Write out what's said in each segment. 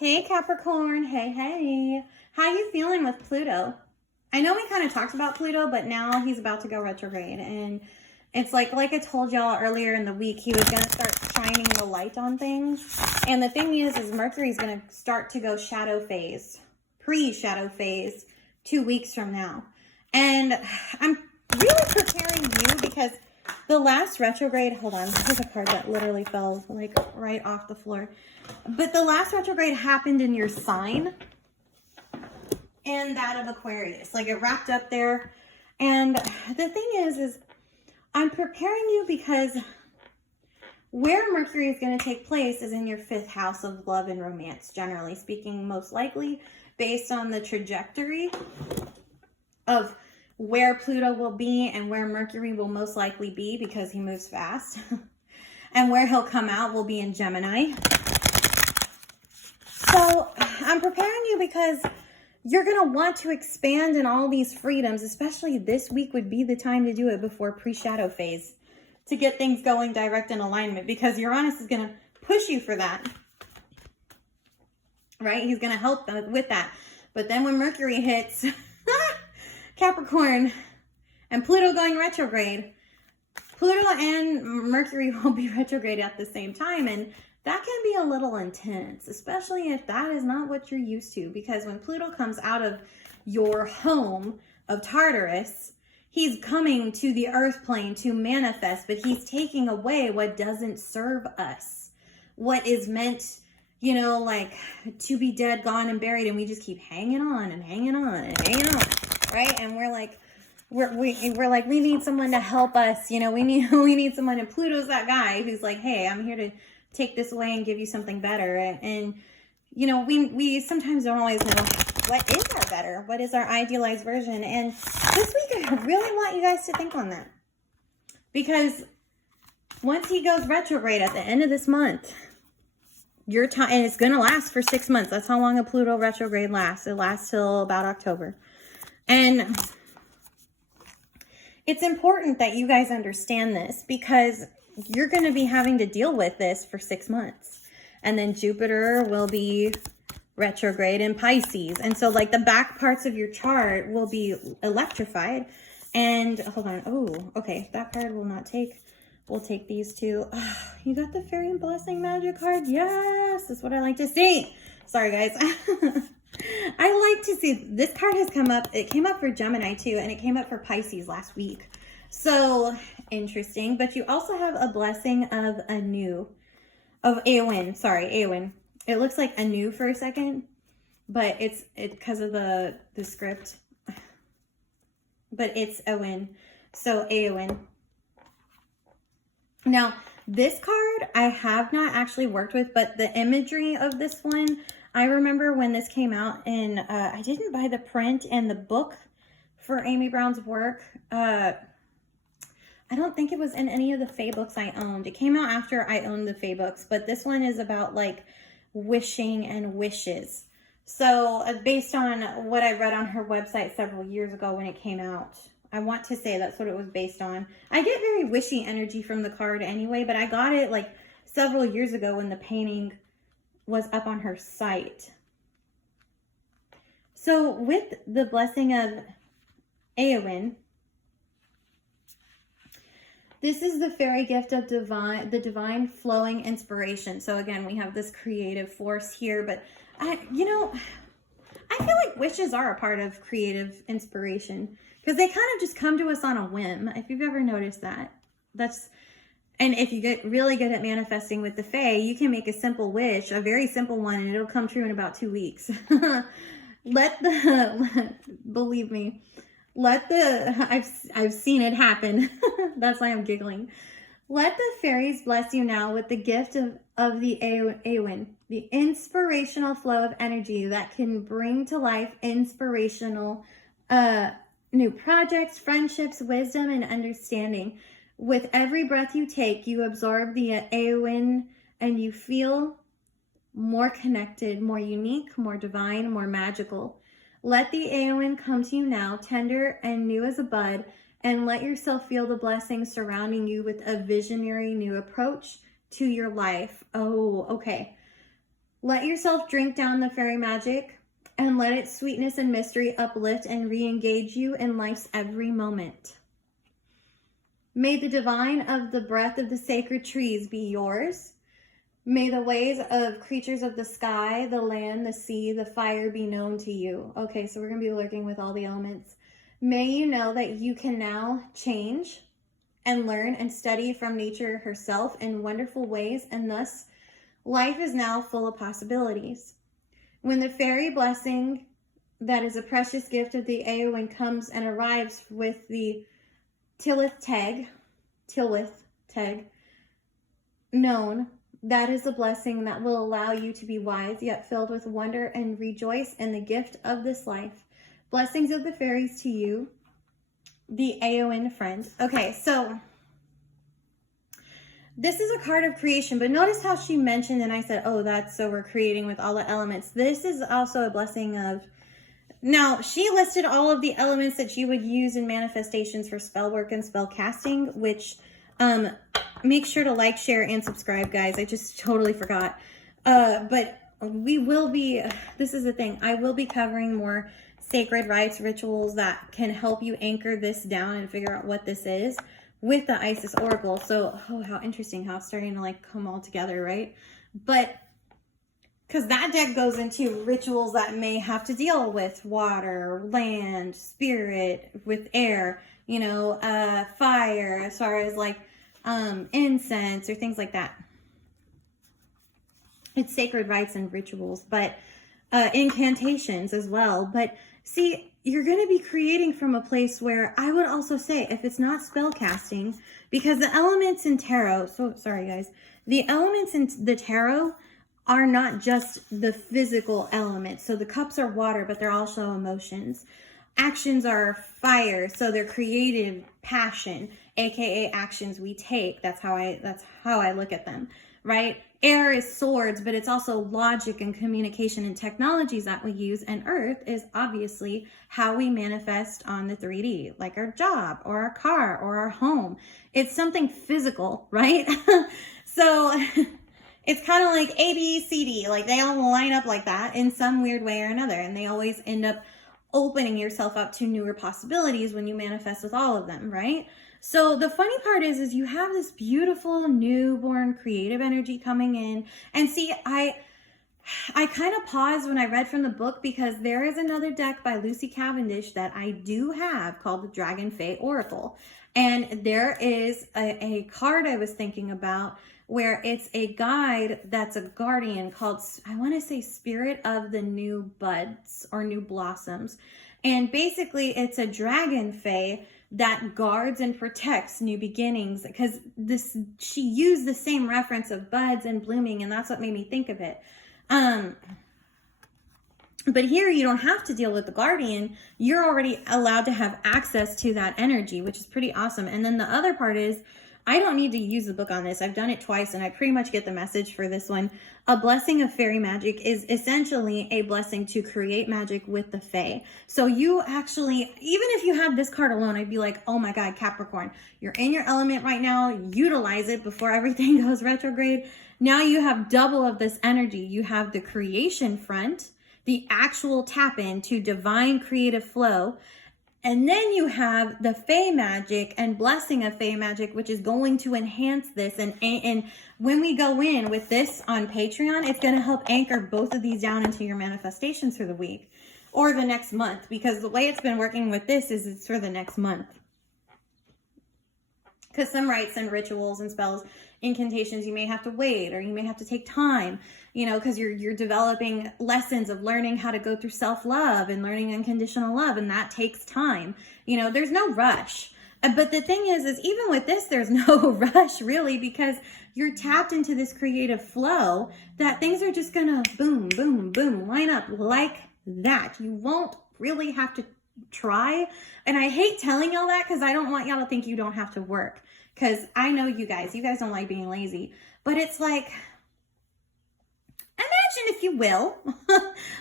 Hey Capricorn, hey. How you feeling with Pluto? I know we kind of talked about Pluto, but now he's about to go retrograde. And it's like I told y'all earlier in the week, he was going to start shining the light on things. And the thing is Mercury's going to start to go shadow phase, pre-shadow phase, 2 weeks from now. And I'm really preparing you because the last retrograde, hold on, there's a card that literally fell like right off the floor. But the last retrograde happened in your sign and that of Aquarius. Like it wrapped up there. And the thing is I'm preparing you because where Mercury is going to take place is in your 5th house of love and romance, generally speaking, most likely based on the trajectory of where Pluto will be and where Mercury will most likely be because he moves fast. And where he'll come out will be in Gemini. So I'm preparing you because you're going to want to expand in all these freedoms, especially this week would be the time to do it before pre-shadow phase to get things going direct in alignment because Uranus is going to push you for that, right? He's going to help with that. But then when Mercury hits Capricorn and Pluto going retrograde, Pluto and Mercury will be retrograde at the same time. And that can be a little intense, especially if that is not what you're used to. Because when Pluto comes out of your home of Tartarus, he's coming to the earth plane to manifest, but he's taking away what doesn't serve us. What is meant, you know, like to be dead, gone, and buried. And we just keep hanging on and hanging on and hanging on, right? And we're like, we need someone to help us. You know, we need someone. And Pluto's that guy who's like, hey, I'm here to take this away and give you something better. And you know, we sometimes don't always know what is our better, what is our idealized version. And this week, I really want you guys to think on that. Because once he goes retrograde at the end of this month, your time, and it's going to last for 6 months. That's how long a Pluto retrograde lasts. It lasts till about October. And it's important that you guys understand this because you're going to be having to deal with this for 6 months. And then Jupiter will be retrograde in Pisces. And so like the back parts of your chart will be electrified. And hold on. Oh, okay. That card will not take. We'll take these two. Oh, you got the Fairy and Blessing Magic card. Yes. That's what I like to see. Sorry, guys. I like to see. This card has come up. It came up for Gemini too. And it came up for Pisces last week. So interesting. But you also have a blessing of Eowyn. Sorry, Eowyn. It looks like Anu for a second, but it's because of the script. But it's Eowyn. So Eowyn. Now, this card I have not actually worked with, but the imagery of this one, I remember when this came out, and I didn't buy the print and the book for Amy Brown's work. I don't think it was in any of the Fae books I owned. It came out after I owned the Fae books, but this one is about like wishing and wishes. So based on what I read on her website several years ago when it came out, I want to say that's what it was based on. I get very wishy energy from the card anyway, but I got it like several years ago when the painting was up on her site. So with the blessing of Eowyn, this is the fairy gift of the divine flowing inspiration. So again, we have this creative force here, but I feel like wishes are a part of creative inspiration because they kind of just come to us on a whim. If you've ever noticed that, and if you get really good at manifesting with the Fae, you can make a simple wish, a very simple one, and it'll come true in about 2 weeks. Believe me. I've seen it happen. That's why I'm giggling. Let the fairies bless you now with the gift of the Eowyn, the inspirational flow of energy that can bring to life inspirational new projects, friendships, wisdom, and understanding. With every breath you take, you absorb the Eowyn and you feel more connected, more unique, more divine, more magical. Let the Eowyn come to you now, tender and new as a bud, and let yourself feel the blessings surrounding you with a visionary new approach to your life. Oh, okay. Let yourself drink down the fairy magic and let its sweetness and mystery uplift and re-engage you in life's every moment. May the divine of the breath of the sacred trees be yours. May the ways of creatures of the sky, the land, the sea, the fire be known to you. Okay, so we're going to be working with all the elements. May you know that you can now change and learn and study from nature herself in wonderful ways, and thus life is now full of possibilities. When the fairy blessing that is a precious gift of the Eowyn comes and arrives with the Tilith Teg known, that is a blessing that will allow you to be wise, yet filled with wonder, and rejoice in the gift of this life. Blessings of the fairies to you, the Eowyn friend. Okay, so this is a card of creation, but notice how she mentioned, and I said, oh, that's so we're creating with all the elements. This is also a blessing of, now she listed all of the elements that you would use in manifestations for spell work and spell casting, which make sure to like, share, and subscribe, guys. I just totally forgot. But we will be, this is the thing, I will be covering more sacred rites, rituals that can help you anchor this down and figure out what this is with the Isis Oracle. So, oh, how interesting how it's starting to like come all together, right? But because that deck goes into rituals that may have to deal with water, land, spirit, with air, you know, fire, as far as like incense or things like that. It's sacred rites and rituals, but incantations as well. But see, you're going to be creating from a place where I would also say, if it's not spell casting, because the elements in tarot, so sorry guys, the elements in the tarot are not just the physical elements. So the cups are water, but they're also emotions. Actions are fire, so they're creative passion, aka actions we take. That's how I look at them, right? Air is swords, but it's also logic and communication and technologies that we use. And earth is obviously how we manifest on the 3D, like our job or our car or our home. It's something physical, right? So it's kind of like A, B, C, D, like they all line up like that in some weird way or another. And they always end up opening yourself up to newer possibilities when you manifest with all of them, right? So the funny part is you have this beautiful newborn creative energy coming in. And see, I kind of paused when I read from the book because there is another deck by Lucy Cavendish that I do have called the Dragon Fae Oracle. And there is a card I was thinking about where it's a guide that's a guardian called, I want to say, Spirit of the New Buds or New Blossoms. And basically it's a dragon fae that guards and protects new beginnings, because she used the same reference of buds and blooming, and that's what made me think of it. But here you don't have to deal with the guardian. You're already allowed to have access to that energy, which is pretty awesome. And then the other part is, I don't need to use the book on this. I've done it twice and I pretty much get the message for this one. A blessing of fairy magic is essentially a blessing to create magic with the fae. So you actually, even if you had this card alone, I'd be like, oh my God, Capricorn, you're in your element right now. Utilize it before everything goes retrograde. Now you have double of this energy. You have the creation front, the actual tap into divine creative flow. And then you have the Fae magic and blessing of Fae magic, which is going to enhance this. And when we go in with this on Patreon, it's going to help anchor both of these down into your manifestations for the week or the next month, because the way it's been working with this is it's for the next month. Because some rites and rituals and spells, incantations, you may have to wait or you may have to take time, you know, because you're developing lessons of learning how to go through self-love and learning unconditional love, and that takes time. You know, there's no rush. But the thing is even with this, there's no rush really, because you're tapped into this creative flow that things are just gonna boom, boom, boom, line up like that. You won't really have to try. And I hate telling y'all that because I don't want y'all to think you don't have to work. Because I know you guys don't like being lazy. But it's like, imagine if you will,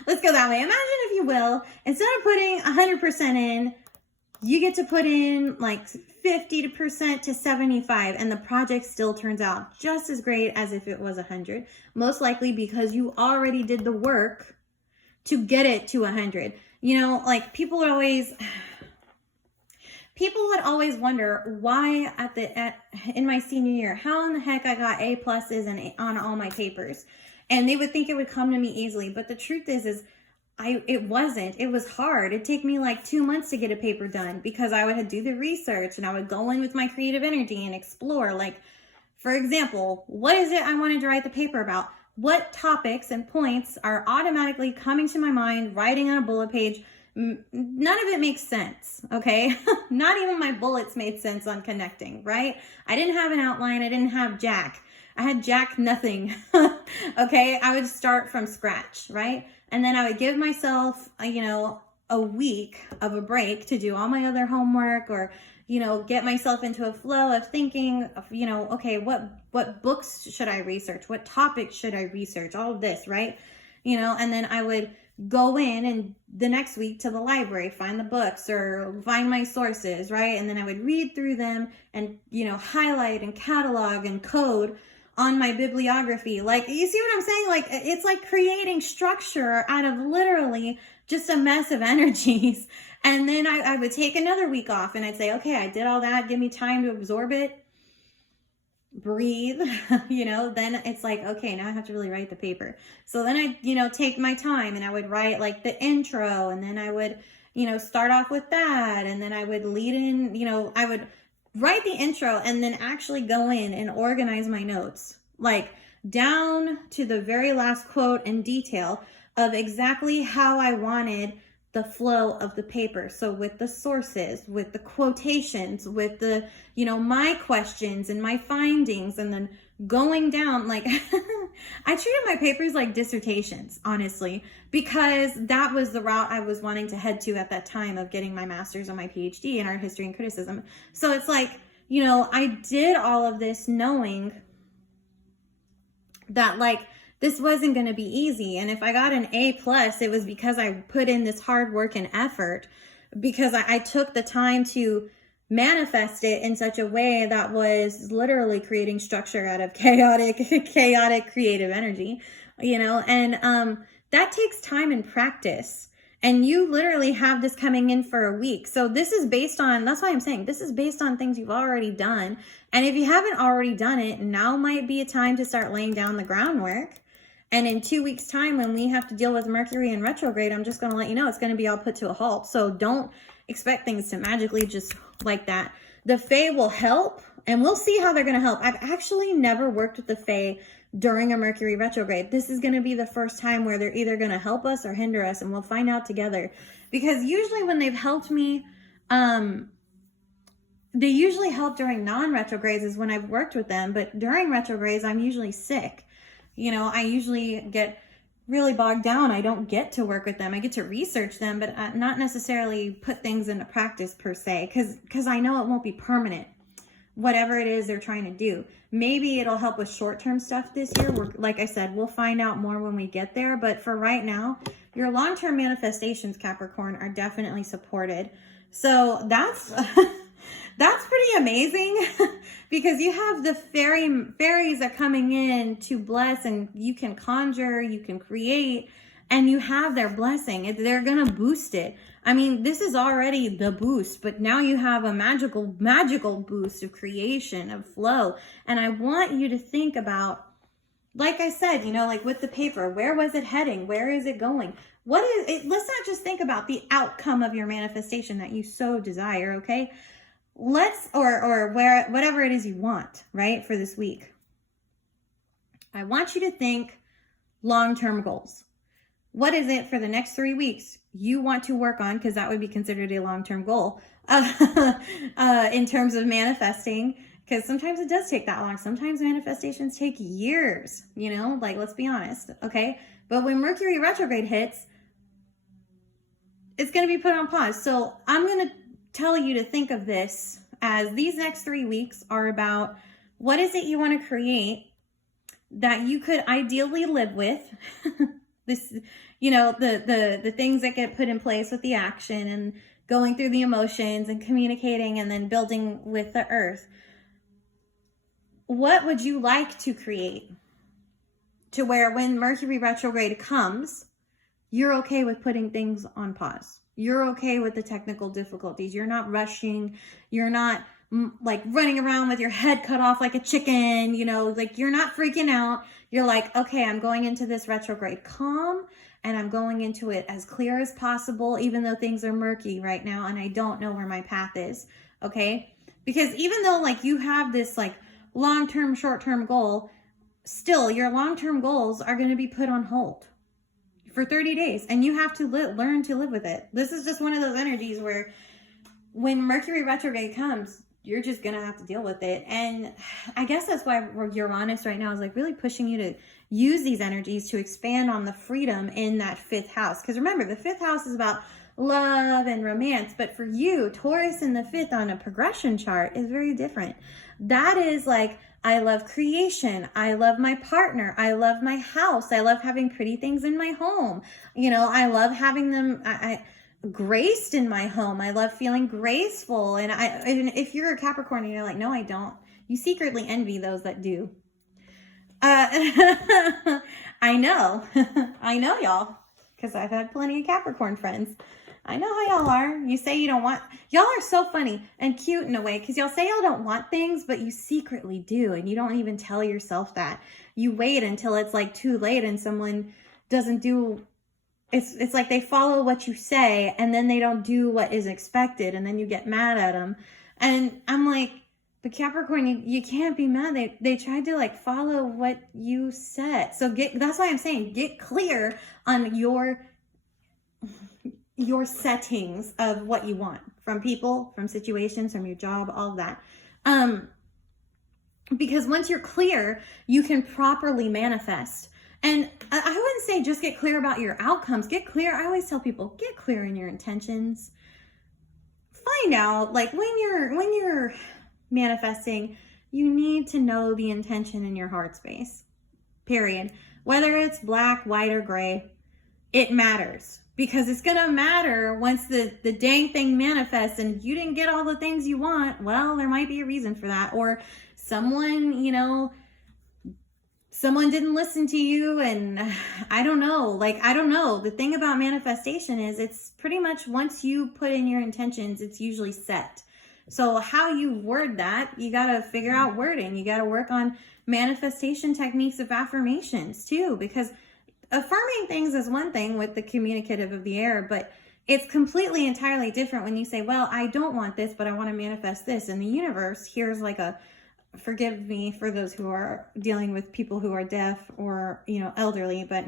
let's go that way. Imagine if you will, instead of putting 100% in, you get to put in like 50% to 75 and the project still turns out just as great as if it was 100. Most likely because you already did the work to get it to 100. You know, like people would always wonder why in my senior year, how in the heck I got A pluses and on all my papers. And they would think it would come to me easily. But the truth is it wasn't. It was hard. It'd take me like 2 months to get a paper done because I would do the research and I would go in with my creative energy and explore. Like, for example, what is it I wanted to write the paper about? What topics and points are automatically coming to my mind, writing on a bullet page? None of it makes sense, okay? Not even my bullets made sense on connecting, right? I didn't have an outline. I didn't have jack. I had jack nothing, okay? I would start from scratch, right? And then I would give myself, a week of a break to do all my other homework or, get myself into a flow of thinking of, okay, what books should I research? What topics should I research? All of this, right? And then I would go in and the next week to the library, find the books or find my sources, right? And then I would read through them and, highlight and catalog and code on my bibliography. Like, you see what I'm saying? Like, it's like creating structure out of literally just a mess of energies. And then I would take another week off and I'd say, okay, I did all that. Give me time to absorb it, breathe, then it's like, okay, now I have to really write the paper. So then I, take my time and I would write like the intro and then I would, start off with that. And then I would lead in, I would write the intro and then actually go in and organize my notes, like down to the very last quote in detail of exactly how I wanted the flow of the paper. So with the sources, with the quotations, with the, my questions and my findings, and then going down, like I treated my papers like dissertations, honestly, because that was the route I was wanting to head to at that time of getting my master's and my PhD in art history and criticism. So it's like, I did all of this knowing that like this wasn't going to be easy. And if I got an A plus, it was because I put in this hard work and effort, because I took the time to manifest it in such a way that was literally creating structure out of chaotic creative energy, and that takes time and practice. And you literally have this coming in for a week. So this is based on, that's why I'm saying this is based on things you've already done. And if you haven't already done it, now might be a time to start laying down the groundwork. And in 2 weeks' time, when we have to deal with Mercury in retrograde, I'm just going to let you know it's going to be all put to a halt. So don't expect things to magically just like that. The Fae will help, and we'll see how they're going to help. I've actually never worked with the Fae during a Mercury retrograde. This is going to be the first time where they're either going to help us or hinder us, and we'll find out together. Because usually when they've helped me, they usually help during non-retrogrades is when I've worked with them. But during retrogrades, I'm usually sick. I usually get really bogged down. I don't get to work with them. I get to research them, but not necessarily put things into practice per se, because I know it won't be permanent, whatever it is they're trying to do. Maybe it'll help with short-term stuff this year. Like I said, we'll find out more when we get there. But for right now, your long-term manifestations, Capricorn, are definitely supported. So that's that's pretty amazing because you have the fairies are coming in to bless, and you can conjure, you can create, and you have their blessing. They're going to boost it. I mean, this is already the boost, but now you have a magical boost of creation, of flow. And I want you to think about, like I said, like with the paper, where was it heading? Where is it going? What is it? Let's not just think about the outcome of your manifestation that you so desire, okay? Or whatever it is you want, right? For this week. I want you to think long-term goals. What is it for the next 3 weeks you want to work on? Because that would be considered a long-term goal in terms of manifesting. Because sometimes it does take that long. Sometimes manifestations take years, like, let's be honest. Okay. But when Mercury retrograde hits, it's going to be put on pause. So I'm going to tell you to think of this as these next 3 weeks are about what is it you want to create that you could ideally live with. This, the things that get put in place with the action and going through the emotions and communicating and then building with the earth. What would you like to create to where when Mercury retrograde comes, you're okay with putting things on pause? You're okay with the technical difficulties. You're not rushing. You're not like running around with your head cut off like a chicken, you know, like you're not freaking out. You're like, okay, I'm going into this retrograde calm and I'm going into it as clear as possible, even though things are murky right now and I don't know where my path is. Okay. Because even though like you have this like long-term, short-term goal, still your long-term goals are going to be put on hold for 30 days and you have to learn to live with it. This is just one of those energies where when Mercury retrograde comes, you're just going to have to deal with it. And I guess that's why Uranus right now is like really pushing you to use these energies to expand on the freedom in that 5th house. Because remember, the 5th house is about love and romance. But for you, Taurus in the 5th on a progression chart is very different. That is like, I love creation. I love my partner. I love my house. I love having pretty things in my home. You know, I love having them graced in my home. I love feeling graceful. And if you're a Capricorn and you're like, no, I don't, you secretly envy those that do. I know. I know y'all, because I've had plenty of Capricorn friends. I know how y'all are. You say you don't want, y'all are so funny and cute in a way, because y'all say y'all don't want things, but you secretly do. And you don't even tell yourself that. You wait until it's like too late and someone doesn't do. It's like they follow what you say and then they don't do what is expected and then you get mad at them. And I'm like, but Capricorn, you can't be mad. They tried to like follow what you said. So that's why I'm saying get clear on your settings of what you want from people, from situations, from your job, all of that. Because once you're clear, you can properly manifest. And I wouldn't say just get clear about your outcomes. Get clear. I always tell people, get clear in your intentions. Find out, like when you're manifesting, you need to know the intention in your heart space. Period. Whether it's black, white, or gray, it matters. Because it's going to matter once the dang thing manifests and you didn't get all the things you want. Well, there might be a reason for that. Or someone, you know, someone didn't listen to you and I don't know. The thing about manifestation is it's pretty much once you put in your intentions, it's usually set. So how you word that, you got to figure out wording. You got to work on manifestation techniques of affirmations too, because affirming things is one thing with the communicative of the air, but it's completely entirely different when you say, well, I don't want this, but I want to manifest this. And the universe, here's like forgive me for those who are dealing with people who are deaf or, you know, elderly, but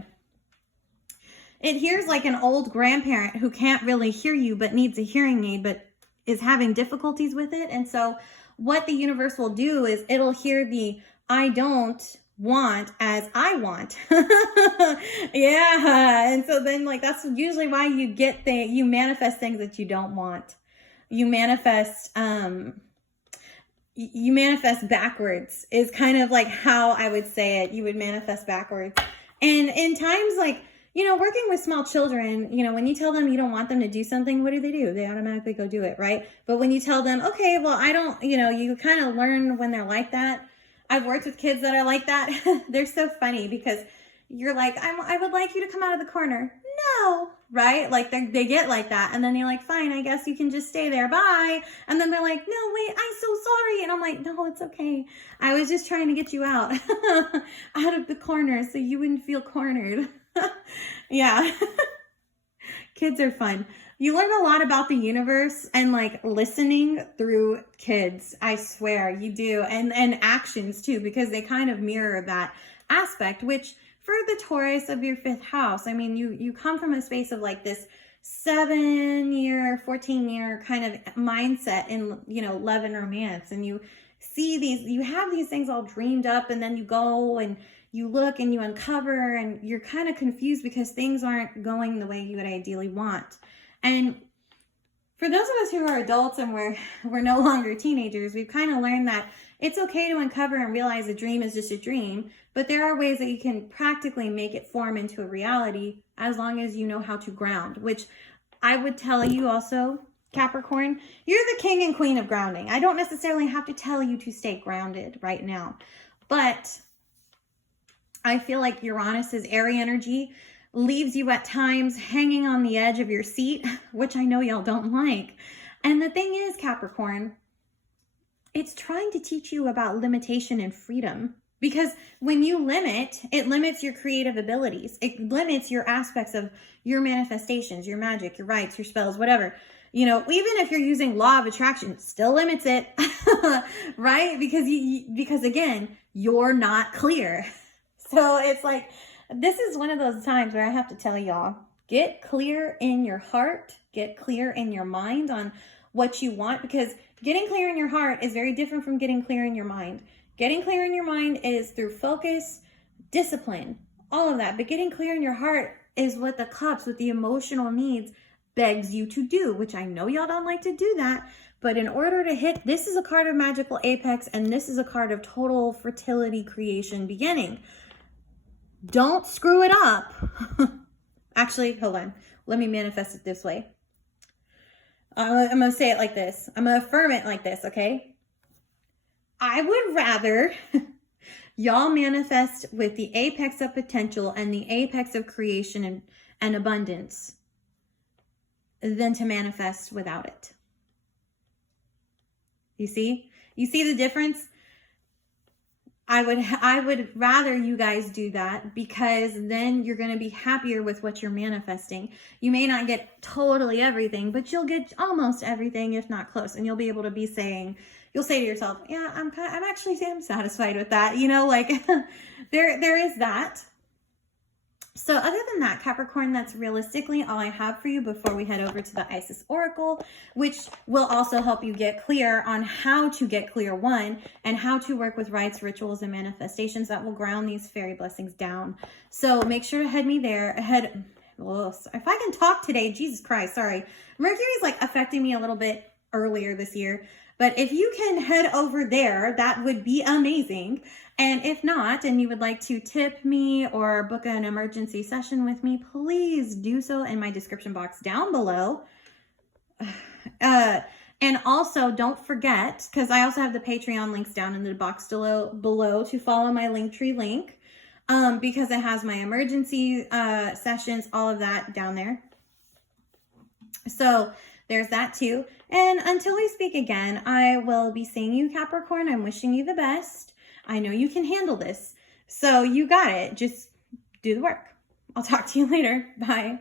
it hears like an old grandparent who can't really hear you, but needs a hearing aid, but is having difficulties with it. And so what the universe will do is it'll hear the I don't want as I want. Yeah. And so then like, that's usually why you manifest things that you don't want. You manifest backwards is kind of like how I would say it. You would manifest backwards. And in times like, you know, working with small children, you know, when you tell them you don't want them to do something, what do? They automatically go do it, right? But when you tell them, okay, well, I don't, you know, you kind of learn when they're like that. I've worked with kids that are like that. They're so funny because you're like, I would like you to come out of the corner. No, right? Like they get like that. And then you're like, fine, I guess you can just stay there. Bye. And then they're like, no, wait, I'm so sorry. And I'm like, no, it's okay. I was just trying to get you out, out of the corner so you wouldn't feel cornered. Yeah. Kids are fun. You learn a lot about the universe and like listening through kids. I swear you do. And actions too, because they kind of mirror that aspect, which for the Taurus of your 5th house, I mean, you come from a space of like this 7-year, 14-year kind of mindset in, you know, love and romance. And you see you have these things all dreamed up and then you go and you look and you uncover and you're kind of confused because things aren't going the way you would ideally want. And for those of us who are adults and we're no longer teenagers, we've kind of learned that it's okay to uncover and realize a dream is just a dream, but there are ways that you can practically make it form into a reality as long as you know how to ground, which I would tell you also, Capricorn, you're the king and queen of grounding. I don't necessarily have to tell you to stay grounded right now, but I feel like Uranus's airy energy leaves you at times hanging on the edge of your seat, which I know y'all don't like. And the thing is, Capricorn, it's trying to teach you about limitation and freedom. Because when you limit, it limits your creative abilities. It limits your aspects of your manifestations, your magic, your rites, your spells, whatever. You know, even if you're using law of attraction, it still limits it, right? Because again, you're not clear. So it's like, this is one of those times where I have to tell y'all, get clear in your heart, get clear in your mind on what you want, because getting clear in your heart is very different from getting clear in your mind. Getting clear in your mind is through focus, discipline, all of that. But getting clear in your heart is what the cups, with the emotional needs, begs you to do, which I know y'all don't like to do that. But in order to hit, this is a card of magical apex, and this is a card of total fertility, creation, beginning. Don't screw it up. Actually, hold on. Let me manifest it this way. I'm going to say it like this. I'm going to affirm it like this, okay? I would rather y'all manifest with the apex of potential and the apex of creation and abundance than to manifest without it. You see? You see the difference? I would rather you guys do that, because then you're going to be happier with what you're manifesting. You may not get totally everything, but you'll get almost everything, if not close. And you'll be able to be saying, you'll say to yourself, yeah, I'm satisfied with that. You know, like there is that. So other than that, Capricorn, that's realistically all I have for you before we head over to the Isis Oracle, which will also help you get clear on how to get clear, one, and how to work with rites, rituals, and manifestations that will ground these fairy blessings down. So make sure to head me there. If I can talk today, Jesus Christ, sorry. Mercury's like affecting me a little bit earlier this year. But if you can head over there, that would be amazing. And if not, and you would like to tip me or book an emergency session with me, please do so in my description box down below. And also don't forget, because I also have the Patreon links down in the box below to follow my Linktree link, because it has my emergency sessions, all of that down there. So there's that too. And until we speak again, I will be seeing you, Capricorn. I'm wishing you the best. I know you can handle this. So you got it. Just do the work. I'll talk to you later. Bye.